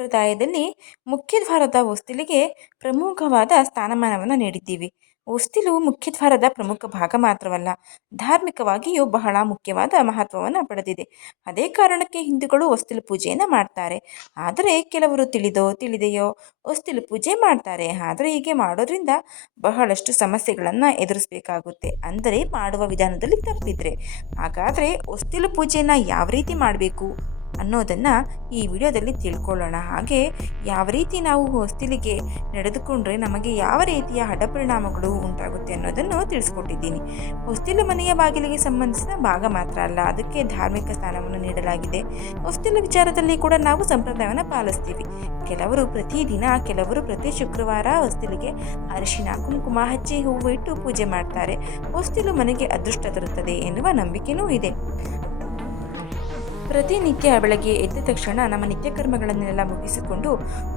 ಸಂಪ್ರದಾಯದಲ್ಲಿ ಮುಖ್ಯದ್ವಾರದ ಹೊಸ್ತಿಲಿಗೆ ಪ್ರಮುಖವಾದ ಸ್ಥಾನಮಾನವನ್ನು ನೀಡಿದ್ದೀವಿ. ಹೊಸ್ತಿಲು ಮುಖ್ಯದ್ವಾರದ ಪ್ರಮುಖ ಭಾಗ ಮಾತ್ರವಲ್ಲ, ಧಾರ್ಮಿಕವಾಗಿಯೂ ಬಹಳ ಮುಖ್ಯವಾದ ಮಹತ್ವವನ್ನು ಪಡೆದಿದೆ. ಅದೇ ಕಾರಣಕ್ಕೆ ಹಿಂದೂಗಳು ಹೊಸ್ತಿಲು ಪೂಜೆಯನ್ನು ಮಾಡ್ತಾರೆ. ಆದರೆ ಕೆಲವರು ತಿಳಿದೋ ತಿಳಿದೆಯೋ ಹೊಸ್ತಿಲು ಪೂಜೆ ಮಾಡ್ತಾರೆ. ಆದರೆ ಹೀಗೆ ಮಾಡೋದ್ರಿಂದ ಬಹಳಷ್ಟು ಸಮಸ್ಯೆಗಳನ್ನು ಎದುರಿಸಬೇಕಾಗುತ್ತೆ. ಅಂದರೆ ಮಾಡುವ ವಿಧಾನದಲ್ಲಿ ತಪ್ಪಿದ್ರೆ. ಹಾಗಾದರೆ ಹೊಸ್ತಿಲು ಪೂಜೆಯನ್ನು ಯಾವ ರೀತಿ ಮಾಡಬೇಕು? ಅನ್ನೋದನ್ನು ಈ ವಿಡಿಯೋದಲ್ಲಿ ತಿಳ್ಕೊಳ್ಳೋಣ. ಹಾಗೆ ಯಾವ ರೀತಿ ನಾವು ಹೊಸ್ತಿಲಿಗೆ ನಡೆದುಕೊಂಡ್ರೆ ನಮಗೆ ಯಾವ ರೀತಿಯ ಅಡ್ಡಪರಿಣಾಮಗಳು ಉಂಟಾಗುತ್ತೆ ಅನ್ನೋದನ್ನು ತಿಳಿಸ್ಕೊಟ್ಟಿದ್ದೀನಿ. ಹೊಸ್ತಿಲು ಮನೆಯ ಬಾಗಿಲಿಗೆ ಸಂಬಂಧಿಸಿದ ಭಾಗ ಮಾತ್ರ ಅಲ್ಲ, ಅದಕ್ಕೆ ಧಾರ್ಮಿಕ ಸ್ಥಾನವನ್ನು ನೀಡಲಾಗಿದೆ. ಹೊಸ್ತಿಲು ವಿಚಾರದಲ್ಲಿ ಕೂಡ ನಾವು ಸಂಪ್ರದಾಯವನ್ನು ಪಾಲಿಸ್ತೀವಿ. ಕೆಲವರು ಪ್ರತಿದಿನ ಕೆಲವರು ಪ್ರತಿ ಶುಕ್ರವಾರ ಹೊಸ್ತಿಲಿಗೆ ಅರಿಶಿನ, ಕುಂಕುಮ ಹಚ್ಚಿ ಹೂವು ಇಟ್ಟು ಪೂಜೆ ಮಾಡ್ತಾರೆ. ಹೊಸ್ತಿಲು ಮನೆಗೆ ಅದೃಷ್ಟ ತರುತ್ತದೆ ಎನ್ನುವ ನಂಬಿಕೆಯೂ ಇದೆ. ಪ್ರತಿನಿತ್ಯ ಬೆಳಗ್ಗೆ ಎದ್ದ ತಕ್ಷಣ ನಮ್ಮ ನಿತ್ಯ ಕರ್ಮಗಳನ್ನೆಲ್ಲ ಮುಗಿಸಿಕೊಂಡು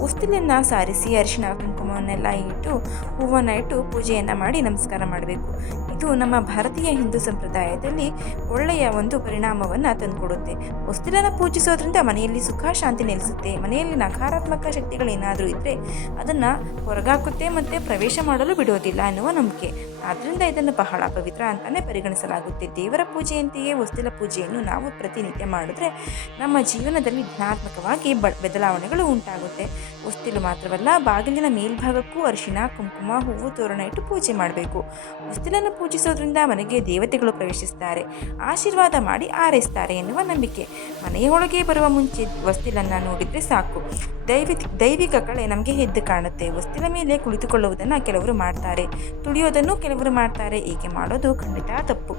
ಉಸ್ತಿಲನ್ನು ಸಾರಿಸಿ ಅರಿಶಿನ ಕುಂಕುಮವನ್ನೆಲ್ಲ ಇಟ್ಟು ಹೂವನ್ನು ಇಟ್ಟು ಪೂಜೆಯನ್ನು ಮಾಡಿ ನಮಸ್ಕಾರ ಮಾಡಬೇಕು. ಇದು ನಮ್ಮ ಭಾರತೀಯ ಹಿಂದೂ ಸಂಪ್ರದಾಯದಲ್ಲಿ ಒಳ್ಳೆಯ ಒಂದು ಪರಿಣಾಮವನ್ನು ತಂದುಕೊಡುತ್ತೆ. ಉಸ್ತಿಲನ್ನು ಪೂಜಿಸೋದ್ರಿಂದ ಮನೆಯಲ್ಲಿ ಸುಖ, ಶಾಂತಿ ನೆಲೆಸುತ್ತೆ. ಮನೆಯಲ್ಲಿ ನಕಾರಾತ್ಮಕ ಶಕ್ತಿಗಳೇನಾದರೂ ಇದ್ದರೆ ಅದನ್ನು ಹೊರಗಾಕುತ್ತೆ ಮತ್ತು ಪ್ರವೇಶ ಮಾಡಲು ಬಿಡೋದಿಲ್ಲ ಅನ್ನುವ ನಂಬಿಕೆ. ಆದ್ದರಿಂದ ಇದನ್ನು ಬಹಳ ಪವಿತ್ರ ಅಂತಲೇ ಪರಿಗಣಿಸಲಾಗುತ್ತೆ. ದೇವರ ಪೂಜೆಯಂತೆಯೇ ಹೊಸ್ತಿಲ ಪೂಜೆಯನ್ನು ನಾವು ಪ್ರತಿನಿತ್ಯ ಮಾಡಿದ್ರೆ ನಮ್ಮ ಜೀವನದಲ್ಲಿ ಧನಾತ್ಮಕವಾಗಿ ಬ, ಬದಲಾವಣೆಗಳು ಉಂಟಾಗುತ್ತೆ. ಹೊಸ್ತಿಲು ಮಾತ್ರವಲ್ಲ, ಬಾಗಿಲಿನ ಮೇಲ್ಭಾಗಕ್ಕೂ ಅರಿಶಿನ, ಕುಂಕುಮ, ಹೂವು ತೋರಣ ಇಟ್ಟು ಪೂಜೆ ಮಾಡಬೇಕು. ಹೊಸ್ತಿಲನ್ನು ಪೂಜಿಸೋದ್ರಿಂದ ಮನೆಗೆ ದೇವತೆಗಳು ಪ್ರವೇಶಿಸ್ತಾರೆ. ಆಶೀರ್ವಾದ ಮಾಡಿ ಆರೈಸ್ತಾರೆ ಎನ್ನುವ ನಂಬಿಕೆ. ಮನೆಯೊಳಗೆ ಬರುವ ಮುಂಚೆ ಹೊಸ್ತಿಲನ್ನು ನೋಡಿದರೆ ಸಾಕು. ದೈವಿ, ದೈವಿಕ ಕಳೆ ನಮಗೆ ಎದ್ದು ಕಾಣುತ್ತೆ. ಹೊಸ್ತಿಲ ಮೇಲೆ ಕುಳಿತುಕೊಳ್ಳುವುದನ್ನು ಕೆಲವರು ಮಾಡ್ತಾರೆ. ತುಳಿಯೋದನ್ನು ಕೆಲವರು ಮಾಡ್ತಾರೆ ಹೀಗೆ ಮಾಡೋದು ಖಂಡಿತ ತಪ್ಪು.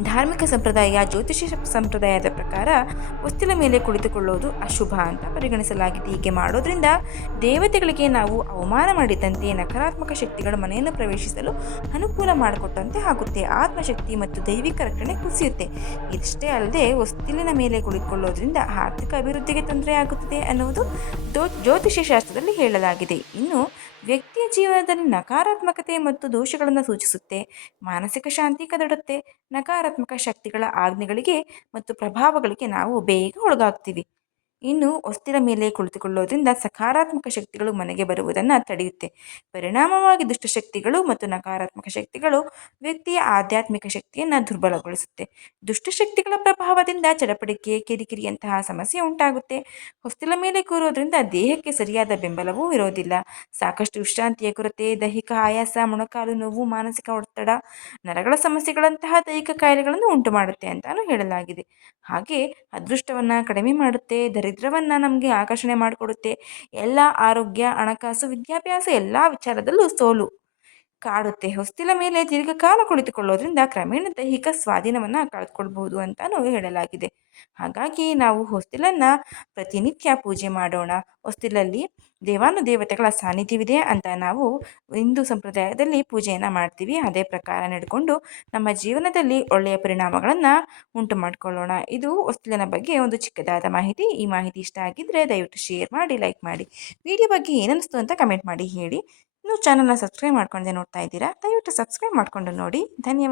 ಧಾರ್ಮಿಕ ಸಂಪ್ರದಾಯ, ಜ್ಯೋತಿಷ ಸಂಪ್ರದಾಯದ ಪ್ರಕಾರ ಹೊಸ್ತಿಲ ಮೇಲೆ ಕುಳಿತುಕೊಳ್ಳೋದು ಅಶುಭ ಅಂತ ಪರಿಗಣಿಸಲಾಗಿದೆ. ಹೀಗೆ ಮಾಡೋದ್ರಿಂದ ದೇವತೆಗಳಿಗೆ ನಾವು ಅವಮಾನ ಮಾಡಿದಂತೆ ನಕಾರಾತ್ಮಕ ಶಕ್ತಿಗಳು ಮನೆಯನ್ನು ಪ್ರವೇಶಿಸಲು ಅನುಕೂಲ ಮಾಡಿಕೊಟ್ಟಂತೆ ಆಗುತ್ತೆ. ಆತ್ಮಶಕ್ತಿ ಮತ್ತು ದೈವಿಕ ರಕ್ಷಣೆ ಕುಸಿಯುತ್ತೆ. ಇಷ್ಟೇ ಅಲ್ಲದೆ ಹೊಸ್ತಿಲಿನ ಮೇಲೆ ಕುಳಿತುಕೊಳ್ಳೋದ್ರಿಂದ ಆರ್ಥಿಕ ಅಭಿವೃದ್ಧಿಗೆ ತೊಂದರೆ ಆಗುತ್ತದೆ ಅನ್ನುವುದು ಜ್ಯೋತಿಷ್ಯ ಶಾಸ್ತ್ರದಲ್ಲಿ ಹೇಳಲಾಗಿದೆ. ಇನ್ನು ವ್ಯಕ್ತಿಯ ಜೀವನದಲ್ಲಿ ನಕಾರಾತ್ಮಕತೆ ಮತ್ತು ದೋಷಗಳನ್ನು ಸೂಚಿಸುತ್ತೆ. ಮಾನಸಿಕ ಶಾಂತಿ ಕದಡುತ್ತೆ. ನಕಾರಾತ್ಮಕ ಶಕ್ತಿಗಳ ಆಜ್ಞೆಗಳಿಗೆ ಮತ್ತು ಪ್ರಭಾವಗಳಿಗೆ ನಾವು ಬೇಗ ಒಳಗಾಗ್ತೀವಿ. ಇನ್ನು ಒಸ್ತಿರ ಮೇಲೆ ಕುಳಿತುಕೊಳ್ಳೋದ್ರಿಂದ ಸಕಾರಾತ್ಮಕ ಶಕ್ತಿಗಳು ಮನೆಗೆ ಬರುವುದನ್ನು ತಡೆಯುತ್ತೆ. ಪರಿಣಾಮವಾಗಿ ದುಷ್ಟಶಕ್ತಿಗಳು ಮತ್ತು ನಕಾರಾತ್ಮಕ ಶಕ್ತಿಗಳು ವ್ಯಕ್ತಿಯ ಆಧ್ಯಾತ್ಮಿಕ ಶಕ್ತಿಯನ್ನು ದುರ್ಬಲಗೊಳಿಸುತ್ತೆ. ದುಷ್ಟಶಕ್ತಿಗಳ ಪ್ರಭಾವದಿಂದ ಚಡಪಡಿಕೆ, ಕಿರಿಕಿರಿಯಂತಹ ಸಮಸ್ಯೆ ಉಂಟಾಗುತ್ತೆ. ಹೊಸ್ತಿಲ ಮೇಲೆ ಕೂರೋದ್ರಿಂದ ದೇಹಕ್ಕೆ ಸರಿಯಾದ ಬೆಂಬಲವೂ ಇರೋದಿಲ್ಲ. ಸಾಕಷ್ಟು ವಿಶ್ರಾಂತಿಯ ಕೊರತೆ, ದೈಹಿಕ ಆಯಾಸ, ಮೊಣಕಾಲು ನೋವು, ಮಾನಸಿಕ ಒತ್ತಡ, ನರಗಳ ಸಮಸ್ಯೆಗಳಂತಹ ದೈಹಿಕ ಕಾಯಿಲೆಗಳನ್ನು ಉಂಟು ಮಾಡುತ್ತೆ ಅಂತಾನು ಹೇಳಲಾಗಿದೆ. ಹಾಗೆ ಅದೃಷ್ಟವನ್ನು ಕಡಿಮೆ ಮಾಡುತ್ತೆ ದರಿ ದರಿದ್ರವನ್ನು ನಮಗೆ ಆಕರ್ಷಣೆ ಮಾಡಿಕೊಡುತ್ತೆ. ಎಲ್ಲ ಆರೋಗ್ಯ ಹಣಕಾಸು ವಿದ್ಯಾಭ್ಯಾಸ ಎಲ್ಲ ವಿಚಾರದಲ್ಲೂ ಸೋಲು. ಕಾಡುತ್ತೆ. ಹೊಸ್ತಿಲ ಮೇಲೆ ದೀರ್ಘಕಾಲ ಕುಳಿತುಕೊಳ್ಳೋದ್ರಿಂದ ಕ್ರಮೇಣ ದೈಹಿಕ ಸ್ವಾಧೀನವನ್ನು ಕಳೆದುಕೊಳ್ಬಹುದು ಅಂತಲೂ ಹೇಳಲಾಗಿದೆ. ಹಾಗಾಗಿ ನಾವು ಹೊಸ್ತಿಲನ್ನು ಪ್ರತಿನಿತ್ಯ ಪೂಜೆ ಮಾಡೋಣ. ಹೊಸ್ತಿಲಲ್ಲಿ ದೇವಾನುದೇವತೆಗಳ ಸಾನ್ನಿಧ್ಯವಿದೆ ಅಂತ ನಾವು ಹಿಂದೂ ಸಂಪ್ರದಾಯದಲ್ಲಿ ಪೂಜೆಯನ್ನು ಮಾಡ್ತೀವಿ. ಅದೇ ಪ್ರಕಾರ ನಡ್ಕೊಂಡು ನಮ್ಮ ಜೀವನದಲ್ಲಿ ಒಳ್ಳೆಯ ಪರಿಣಾಮಗಳನ್ನು ಉಂಟು ಮಾಡಿಕೊಳ್ಳೋಣ. ಇದು ಹೊಸ್ತಿಲಿನ ಬಗ್ಗೆ ಒಂದು ಚಿಕ್ಕದಾದ ಮಾಹಿತಿ. ಈ ಮಾಹಿತಿ ಇಷ್ಟ ಆಗಿದ್ದರೆ ದಯವಿಟ್ಟು ಶೇರ್ ಮಾಡಿ, ಲೈಕ್ ಮಾಡಿ. ವಿಡಿಯೋ ಬಗ್ಗೆ ಏನನ್ನಿಸ್ತು ಅಂತ ಕಮೆಂಟ್ ಮಾಡಿ ಹೇಳಿ. ನೀವು ಚಾನಲ್ನ ಸಬ್ಸ್ಕ್ರೈಬ್ ಮಾಡ್ಕೊಂಡೆ ನೋಡ್ತಾ ಇದ್ದೀರಾ ದಯವಿಟ್ಟು ಸಬ್ಸ್ಕ್ರೈಬ್ ಮಾಡಿಕೊಂಡು ನೋಡಿ. ಧನ್ಯವಾದ.